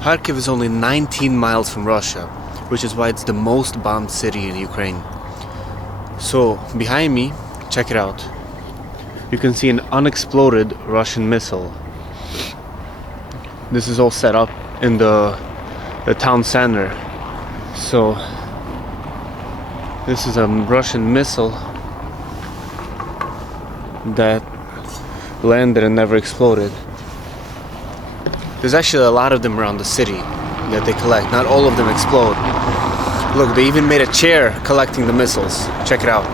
Kharkiv is only 19 miles from Russia, which is why it's the most bombed city in Ukraine. So, behind me, check it out. You can see an unexploded Russian missile. This is all set up in the town center. So, this is a Russian missile that landed and never exploded. There's actually a lot of them around the city that they collect. Not all of them explode. Look, they even made a chair collecting the missiles. Check it out.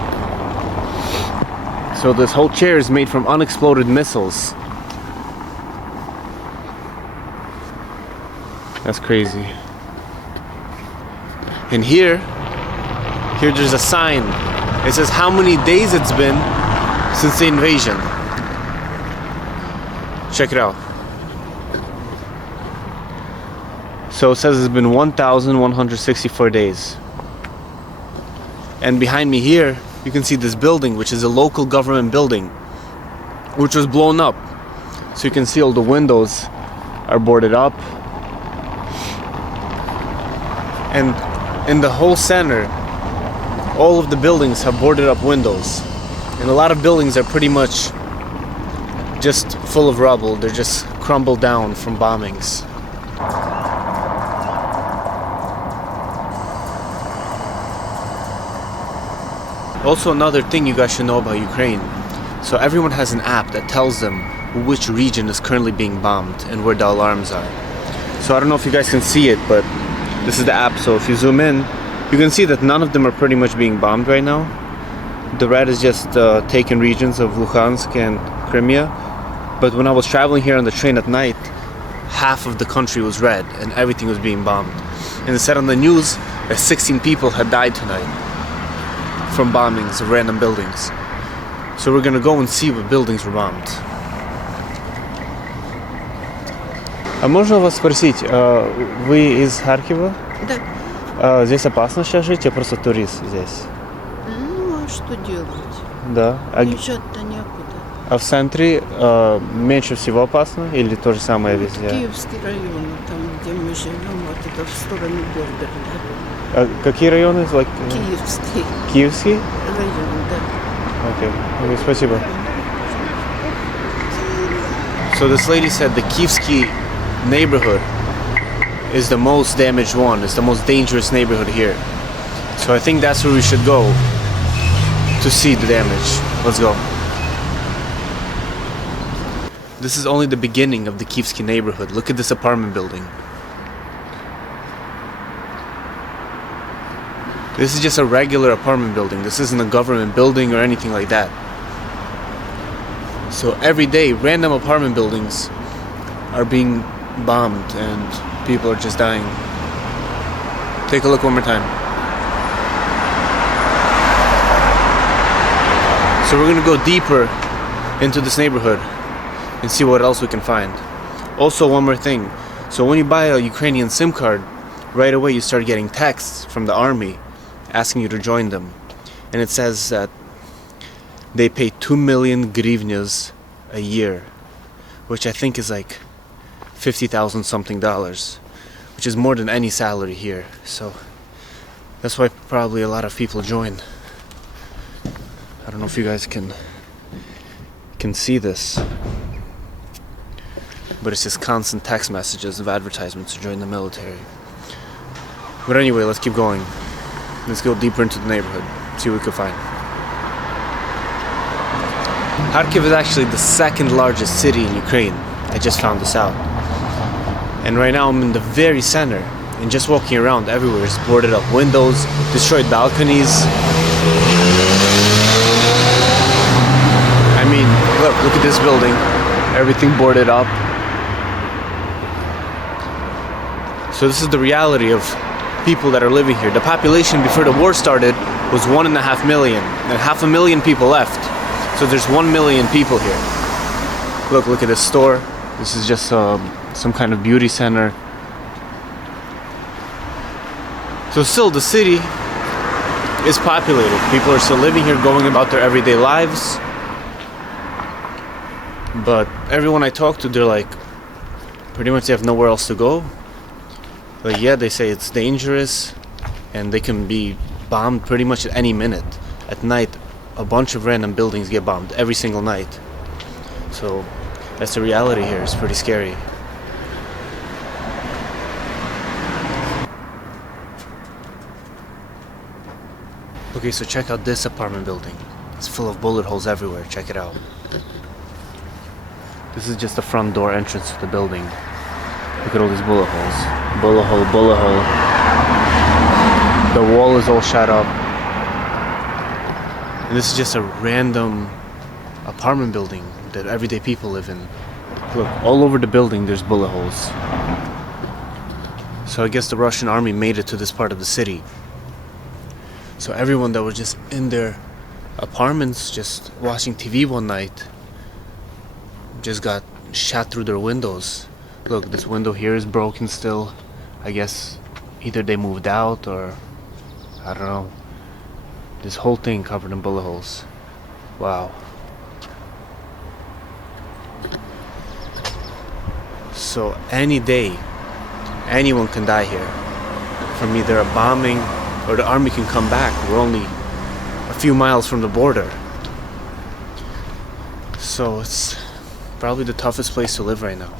So this whole chair is made from unexploded missiles. That's crazy. And here there's a sign. It says how many days it's been since the invasion. Check it out. So it says it's been 1,164 days. And behind me here, you can see this building, which is a local government building, which was blown up. So you can see all the windows are boarded up. And in the whole center, all of the buildings have boarded up windows. And a lot of buildings are pretty much just full of rubble. They're just crumbled down from bombings. Also, another thing you guys should know about Ukraine. So everyone has an app that tells them which region is currently being bombed and where the alarms are. So I don't know if you guys can see it, but this is the app. So if you zoom in, you can see that none of them are pretty much being bombed right now. The red is just taken regions of Luhansk and Crimea. But when I was traveling here on the train at night, half of the country was red and everything was being bombed. And it said on the news that 16 people had died tonight from bombings of random buildings. So we're gonna go and see what buildings were bombed. А можно вас спросить, вы из Харькова? Да. Здесь опасно сейчас жить? Я просто турист здесь. Ну, а что делать? Да. Уезжать-то некуда. А в центре меньше всего опасно или то же самое везде? Киевский район, там, где мы живем, вот это в сторону Бордера, да? А какие районы? Киевский Киевский? район, да. Окей, спасибо. So this lady said the Kyievsky neighborhood is the most damaged one. It's the most dangerous neighborhood here. So I think that's where we should go to see the damage. Let's go. This is only the beginning of the Kyievsky neighborhood. Look at this apartment building. This is just a regular apartment building. This isn't a government building or anything like that. So every day, random apartment buildings are being bombed and people are just dying. Take a look one more time. So we're gonna go deeper into this neighborhood and see what else we can find. Also, one more thing. So when you buy a Ukrainian SIM card, right away you start getting texts from the army asking you to join them. And it says that they pay 2 million hryvnias a year, which I think is like 50,000 something dollars, which is more than any salary here. So that's why probably a lot of people join. I don't know if you guys can see this, but it's just constant text messages of advertisements to join the military. But anyway, let's keep going. Let's go deeper into the neighborhood, see what we can find. Kharkiv is actually the second largest city in Ukraine. I just found this out. And right now I'm in the very center, and just walking around everywhere is boarded up windows, destroyed balconies. I mean, look at this building. Everything boarded up. So this is the reality of people that are living here. The population before the war started was 1.5 million, and 500,000 people left. So there's 1 million people here. Look at this store. This is just some kind of beauty center. So still, the city is populated. People are still living here, going about their everyday lives. But everyone I talk to, they're like, pretty much they have nowhere else to go. Like, yeah, they say it's dangerous and they can be bombed pretty much at any minute. At night, a bunch of random buildings get bombed every single night. So that's the reality here. It's pretty scary. Okay, so check out this apartment building. It's full of bullet holes everywhere. Check it out. This is just the front door entrance to the building. Look at all these bullet holes. Bullet hole, bullet hole. The wall is all shot up. And this is just a random apartment building that everyday people live in. Look, all over the building there's bullet holes. So I guess the Russian army made it to this part of the city. So everyone that was just in their apartments just watching TV one night just got shot through their windows. Look, this window here is broken still. I guess either they moved out or I don't know. This whole thing covered in bullet holes. Wow. So any day, anyone can die here from either a bombing or the army can come back. We're only a few miles from the border. So it's probably the toughest place to live right now.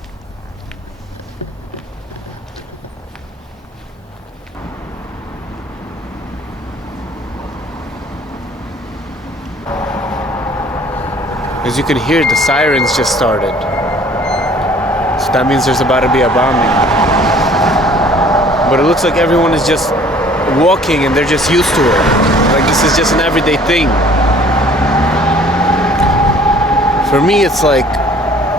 As you can hear, the sirens just started. So that means there's about to be a bombing. But it looks like everyone is just walking and they're just used to it. Like this is just an everyday thing. For me, it's like,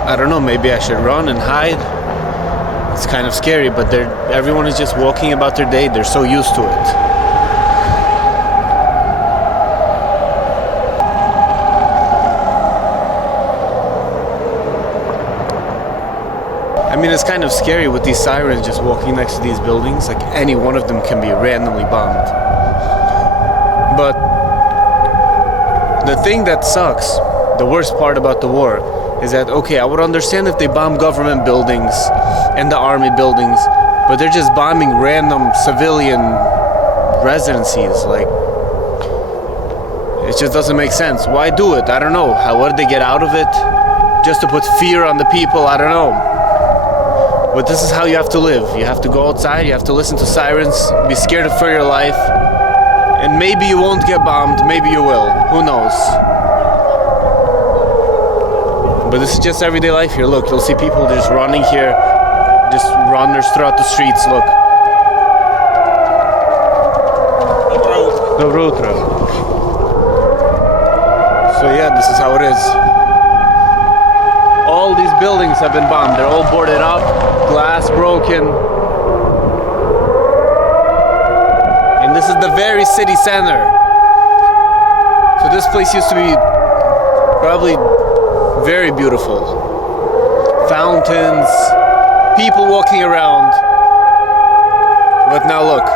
I don't know, maybe I should run and hide. It's kind of scary, but everyone is just walking about their day. They're so used to it. I mean, it's kind of scary with these sirens just walking next to these buildings. Like any one of them can be randomly bombed. But the thing that sucks, the worst part about the war, is that, okay, I would understand if they bomb government buildings and the army buildings, but they're just bombing random civilian residencies. Like, it just doesn't make sense. Why do it? I don't know. What did they get out of it? Just to put fear on the people? I don't know. But this is how you have to live. You have to go outside, you have to listen to sirens, be scared for your life, and maybe you won't get bombed, maybe you will. Who knows? But this is just everyday life here. Look, you'll see people just running here, just runners throughout the streets. Look. Доброе утро. So yeah, this is how it is. All these buildings have been bombed. They're all boarded up, glass broken. And this is the very city center. So this place used to be probably very beautiful. Fountains, people walking around. But now look.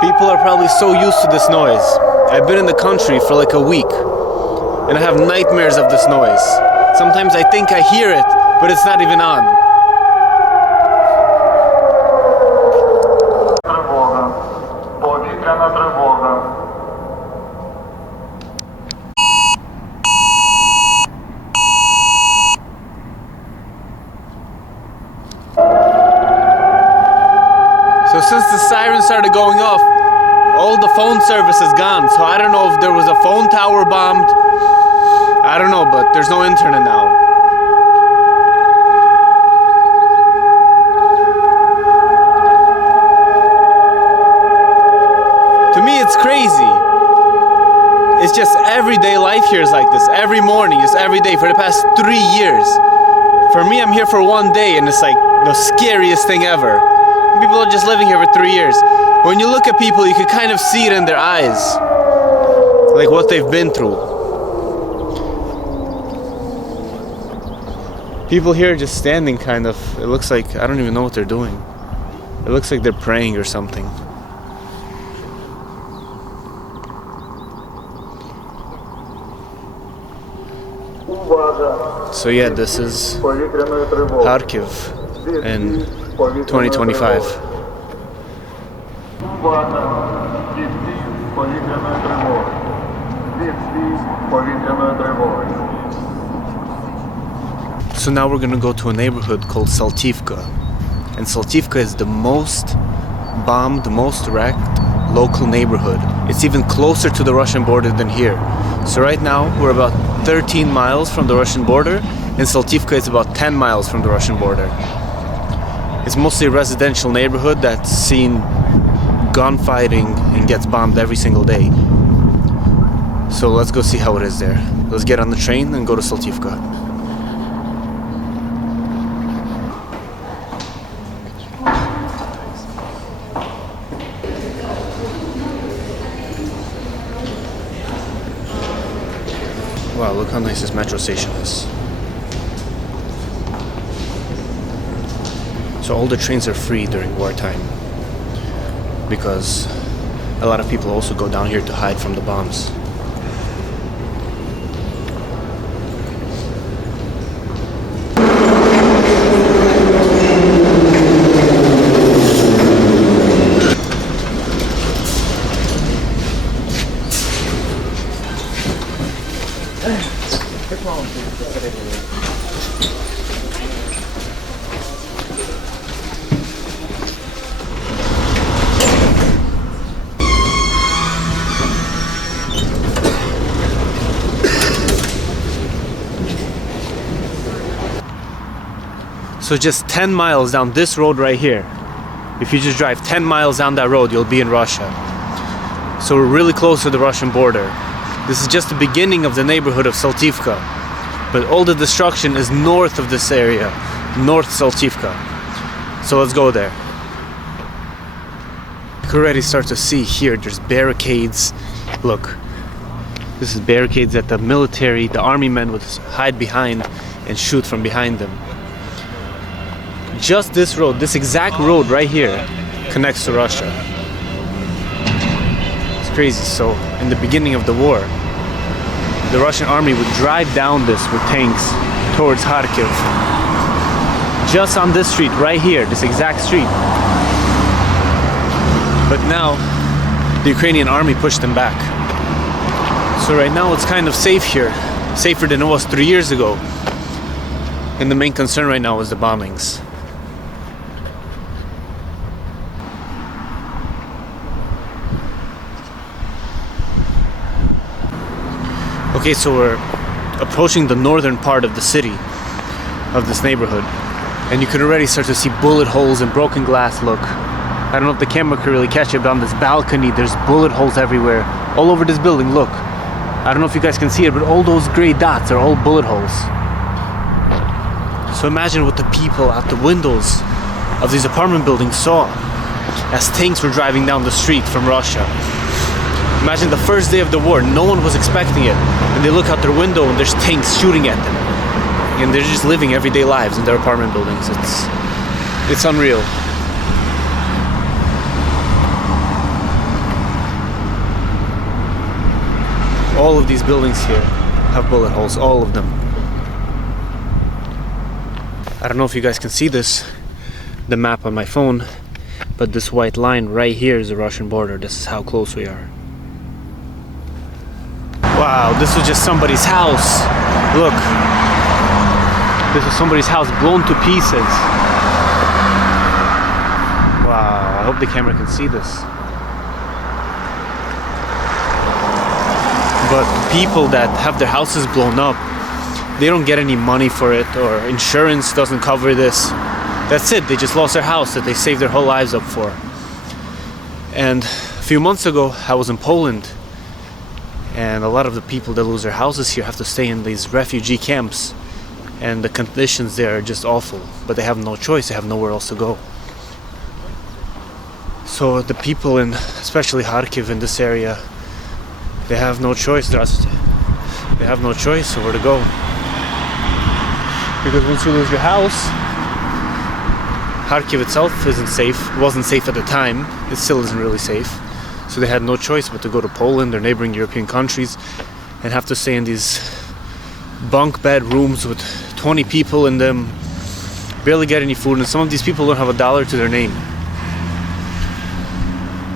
People are probably so used to this noise. I've been in the country for like a week and I have nightmares of this noise. Sometimes I think I hear it, but it's not even on. Повітряна тривога. So since the siren started going off, all the phone service is gone. So I don't know if there was a phone tower bombed. I don't know, but there's no internet now. To me, it's crazy. It's just everyday life here is like this. Every morning, just every day for the past 3 years. For me, I'm here for 1 day and it's like the scariest thing ever. People are just living here for 3 years. When you look at people, you can kind of see it in their eyes. Like what they've been through. People here are just standing kind of. It looks like, I don't even know what they're doing. It looks like they're praying or something. So yeah, this is Kharkiv in 2025. So now we're gonna go to a neighborhood called Saltivka. And Saltivka is the most bombed, most wrecked local neighborhood. It's even closer to the Russian border than here. So right now we're about 13 miles from the Russian border, and Saltivka is about 10 miles from the Russian border. It's mostly a residential neighborhood that's seen gunfighting and gets bombed every single day. So let's go see how it is there. Let's get on the train and go to Saltivka. Wow, look how nice this metro station is. So all the trains are free during wartime because a lot of people also go down here to hide from the bombs. So just 10 miles down this road right here, if you just drive 10 miles down that road, you'll be in Russia. So we're really close to the Russian border. This is just the beginning of the neighborhood of Saltivka. But all the destruction is north of this area, North Saltivka. So let's go there. You can already start to see here, there's barricades. Look, this is barricades that the military, the army men would hide behind and shoot from behind them. Just this road, this exact road right here, connects to Russia. It's crazy. So in the beginning of the war, the Russian army would drive down this with tanks towards Kharkiv. Just on this street right here, this exact street. But now, the Ukrainian army pushed them back. So right now it's kind of safe here, safer than it was 3 years ago. And the main concern right now is the bombings. Okay, so we're approaching the northern part of the city, of this neighborhood, and you can already start to see bullet holes and broken glass. Look, I don't know if the camera can really catch it, but on this balcony there's bullet holes everywhere, all over this building. Look, I don't know if you guys can see it, but all those gray dots are all bullet holes. So imagine what the people at the windows of these apartment buildings saw as tanks were driving down the street from Russia. Imagine the first day of the war, no one was expecting it, and they look out their window and there's tanks shooting at them, and they're just living everyday lives in their apartment buildings. It's unreal. All of these buildings here have bullet holes, all of them. I don't know if you guys can see this, the map on my phone, but this white line right here is the Russian border. This is how close we are. Wow, this was just somebody's house. Look, this was somebody's house blown to pieces. Wow, I hope the camera can see this. But people that have their houses blown up, they don't get any money for it, or insurance doesn't cover this. That's it, they just lost their house that they saved their whole lives up for. And a few months ago, I was in Poland, and a lot of the people that lose their houses here have to stay in these refugee camps, and the conditions there are just awful, but they have no choice, they have nowhere else to go. So the people in, especially Kharkiv in this area, they have no choice, they have no choice of where to go. Because once you lose your house, Kharkiv itself isn't safe, it wasn't safe at the time, it still isn't really safe. So they had no choice but to go to Poland or neighboring European countries and have to stay in these bunk bed rooms with 20 people in them, barely get any food, and some of these people don't have $1 to their name.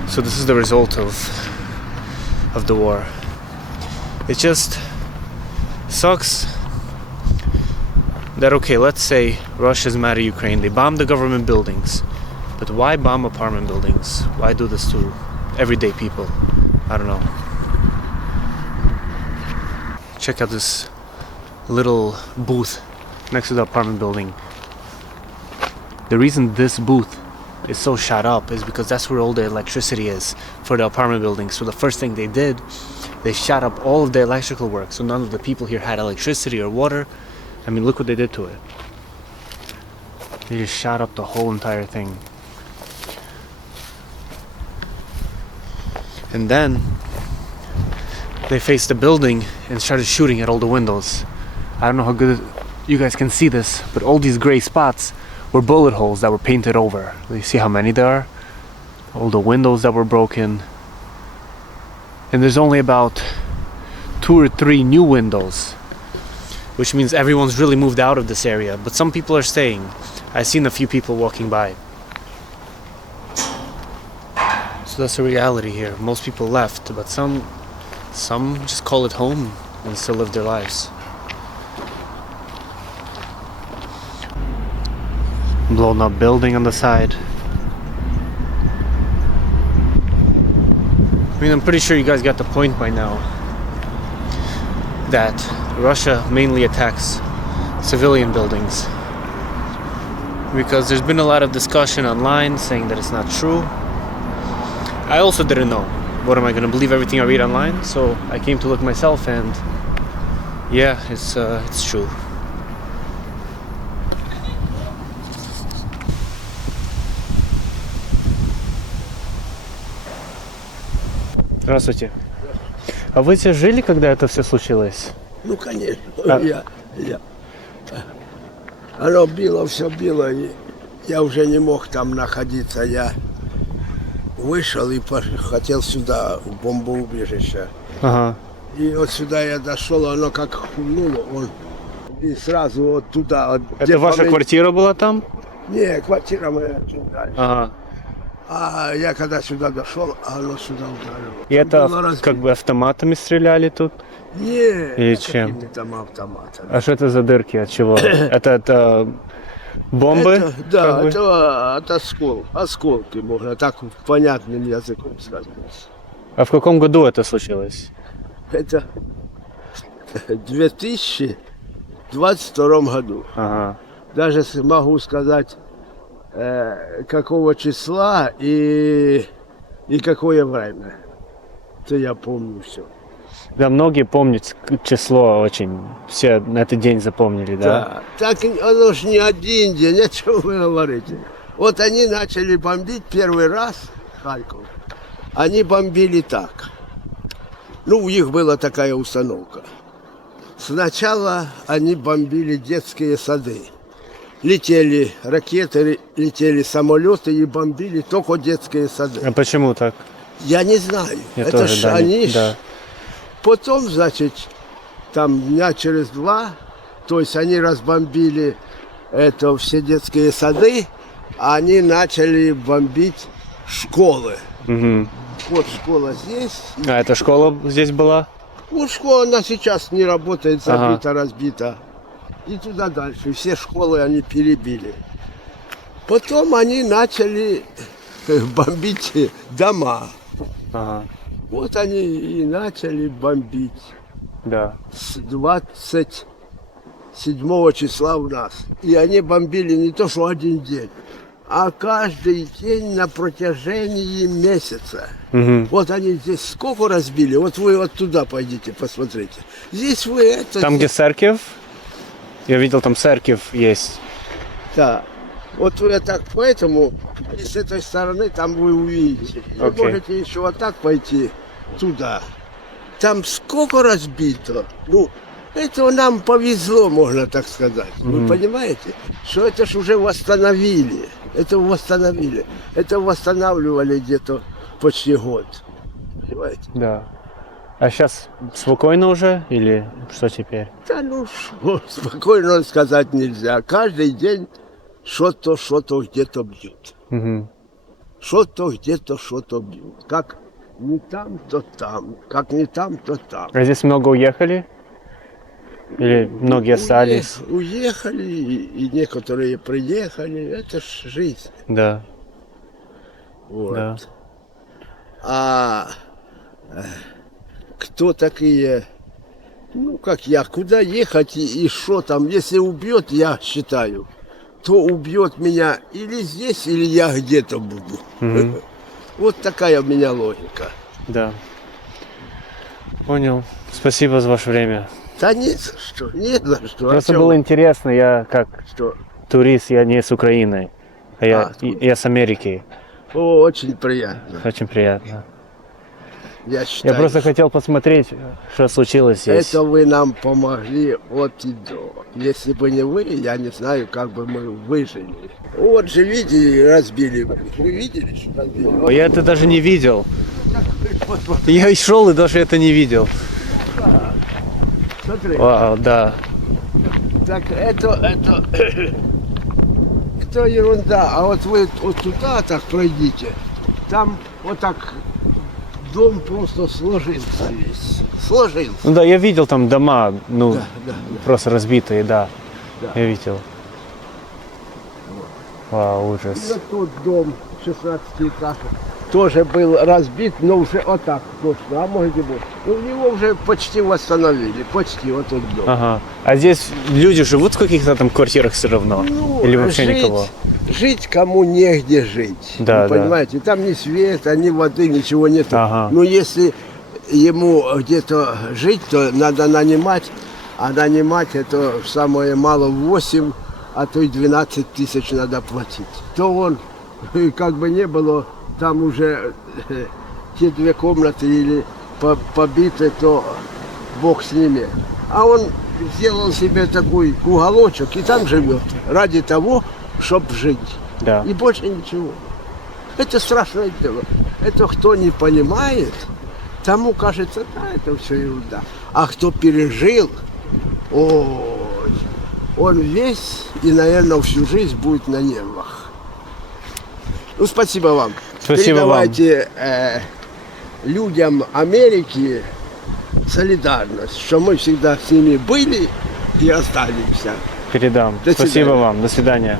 So this is the result of the war. It just sucks that, okay, let's say Russia's mad at Ukraine, they bombed the government buildings, but why bomb apartment buildings? Why do this to everyday people? I don't know. Check out this little booth next to the apartment building. The reason this booth is so shot up is because that's where all the electricity is for the apartment building. So the first thing they did, they shot up all of the electrical work, so none of the people here had electricity or water. I mean, look what they did to it. They just shot up the whole entire thing. And then they faced the building and started shooting at all the windows. I don't know how good you guys can see this, but all these gray spots were bullet holes that were painted over. You see how many there are? All the windows that were broken. And there's only about 2 or 3 new windows, which means everyone's really moved out of this area, but some people are staying. I've seen a few people walking by. So that's the reality here. Most people left, but some just call it home and still live their lives. Blown up building on the side. I mean, I'm pretty sure you guys got the point by now that Russia mainly attacks civilian buildings, because there's been a lot of discussion online saying that it's not true. I also didn't know. What am I gonna believe everything I read online? So I came to look myself, and yeah, it's true. Здравствуйте. А вы здесь жили, когда это все случилось? Ну, конечно. Я. Оно било, все било. И я уже не мог там находиться. Я вышел и хотел сюда, в бомбоубежище. Ага. И вот сюда я дошел, оно как хулнуло. И сразу вот туда. Это ваша квартира была там? Не, квартира моя чуть дальше. Ага. А я когда сюда дошел, оно сюда ударило. И это как бы автоматами стреляли тут? Не, или чем? Там автоматами. А что это за дырки? От чего? Это бомбы? Это, да, как бы? это от осколки, можно так понятным языком сказать. А в каком году это случилось? Это в 2022 году. Ага. Даже могу сказать, какого числа и какое время. Это я помню все. Да, многие помнят число очень. Все на этот день запомнили, да? Да. Так оно ж не один день, о чем вы говорите. Вот они начали бомбить первый раз Харьков. Они бомбили так. Ну, у них была такая установка. Сначала они бомбили детские сады. Летели ракеты, летели самолеты и бомбили только детские сады. А почему так? Я не знаю. Я это тоже, ж да, они ж... да. Потом, значит, там дня через 2, то есть они разбомбили это все детские сады, а они начали бомбить школы. Угу. Вот школа здесь. А эта школа здесь была? Вот школа, она сейчас не работает, забита, разбита. И туда дальше. Все школы они перебили. Потом они начали бомбить дома. Ага. Вот они и начали бомбить. Да. С 27 числа у нас. И они бомбили не то, что один день, а каждый день на протяжении месяца. Угу. Вот они здесь сколько разбили. Вот вы вот туда пойдите, посмотрите. Здесь вы это... Там, где церковь? Я видел, там церковь есть. Да. Вот вы так поэтому, и с этой стороны там вы увидите. Вы можете еще вот так пойти туда. Там сколько разбито. Ну, это нам повезло, можно так сказать. Вы понимаете, что это ж уже восстановили. Это восстановили. Это восстанавливали где-то почти год. Понимаете? Да. А сейчас спокойно уже или что теперь? Да ну что, спокойно сказать нельзя. Каждый день что-то где-то бьют. Угу. Что-то где-то что-то бьют. Как не там, то там. Как не там, то там. А здесь много уехали? Или многие остались? Уехали, и некоторые приехали. Это ж жизнь. Да, Вот. да. А кто такие, ну как я, куда ехать и что там? Если убьет, я считаю, то убьет меня или здесь, или я где-то буду. Мгм. Вот такая у меня логика. Да. Понял. Спасибо за ваше время. Да не за что, не за что. Просто О чем было вы? интересно, я как Что? турист, я не с Украины, а я, откуда? я с Америки. О, очень приятно. Очень приятно. Я считаю, Я просто что хотел посмотреть, что случилось здесь. это вы нам помогли от и до. Если бы не вы, я не знаю, как бы мы выжили. Вот же видели, разбили. Вы видели, что разбили? Вот, Я это даже не видел. вот, Я шел и даже это не видел. смотри. Вау, да. Так это ерунда. А вот вы вот туда так пройдите. Там вот так дом просто сложился весь. Сложился. Ну да, я видел там дома, ну, Да. просто разбитые, да. Да. Я видел. Вау, И ужас. вот тут дом 16 этаж тоже был разбит, но уже вот так точно. А может быть, у него уже почти восстановили, почти вот тут дом. Ага. А здесь люди живут в каких-то там квартирах все равно? Ну, Или вообще никого? Жить кому негде жить. Да, Вы да. понимаете, там ни света, ни воды, ничего нет. Ага. Но если ему где-то жить, то надо нанимать, а нанимать это самое мало 8, а то и 12 тысяч надо платить. То он, как бы не было, там уже те 2 комнаты или побиты, то бог с ними. А он сделал себе такой уголочек и там живет ради того, чтобы жить. Да. И больше ничего. Это страшное дело. Это кто не понимает, тому кажется, да, это все ерунда. А кто пережил, ой, он весь и, наверное, всю жизнь будет на нервах. Ну, спасибо вам. Спасибо Передавайте людям Америки солидарность, что мы всегда с ними были и останемся. Передам. До Спасибо свидания. вам. До свидания.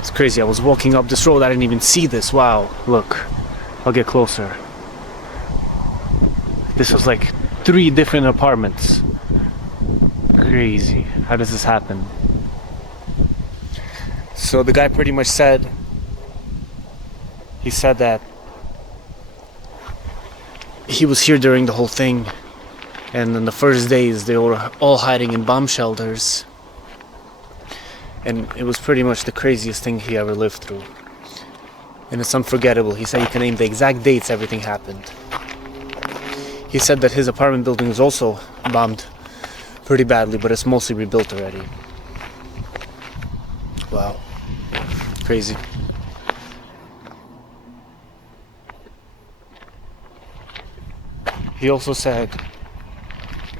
It's crazy. I was walking up this road. I didn't even see this. Wow. Look. I'll get closer. This was like 3 different apartments. Crazy. How does this happen? So the guy pretty much said, he said that he was here during the whole thing, and in the first days they were all hiding in bomb shelters, and it was pretty much the craziest thing he ever lived through, and it's unforgettable. He said he can name the exact dates everything happened. He said that his apartment building was also bombed pretty badly, but it's mostly rebuilt already. Wow. Crazy. He also said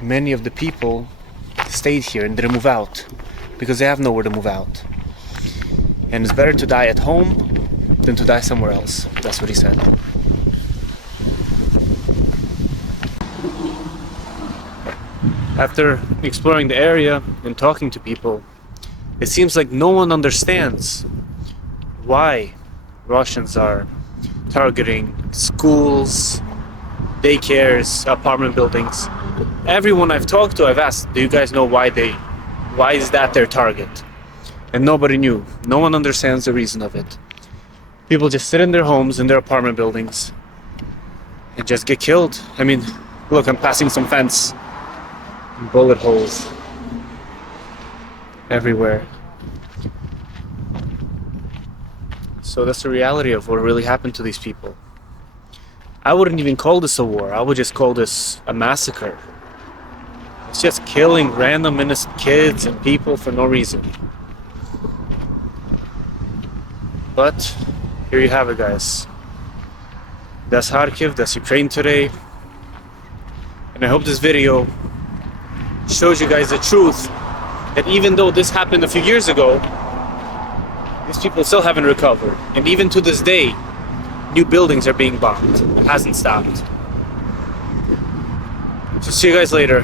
many of the people stayed here and didn't move out because they have nowhere to move out. And it's better to die at home than to die somewhere else. That's what he said. After exploring the area and talking to people, it seems like no one understands why Russians are targeting schools, daycares, apartment buildings. Everyone I've talked to, I've asked, do you guys know why is that their target? And nobody knew. No one understands the reason of it. People just sit in their homes, in their apartment buildings, and just get killed. I mean, look, I'm passing some fence. Bullet holes everywhere. So that's the reality of what really happened to these people. I wouldn't even call this a war. I would just call this a massacre. It's just killing random innocent kids and people for no reason. But here you have it, guys. That's Kharkiv, that's Ukraine today. And I hope this video shows you guys the truth that even though this happened a few years ago, these people still haven't recovered. And even to this day, new buildings are being bombed. It hasn't stopped. So see you guys later.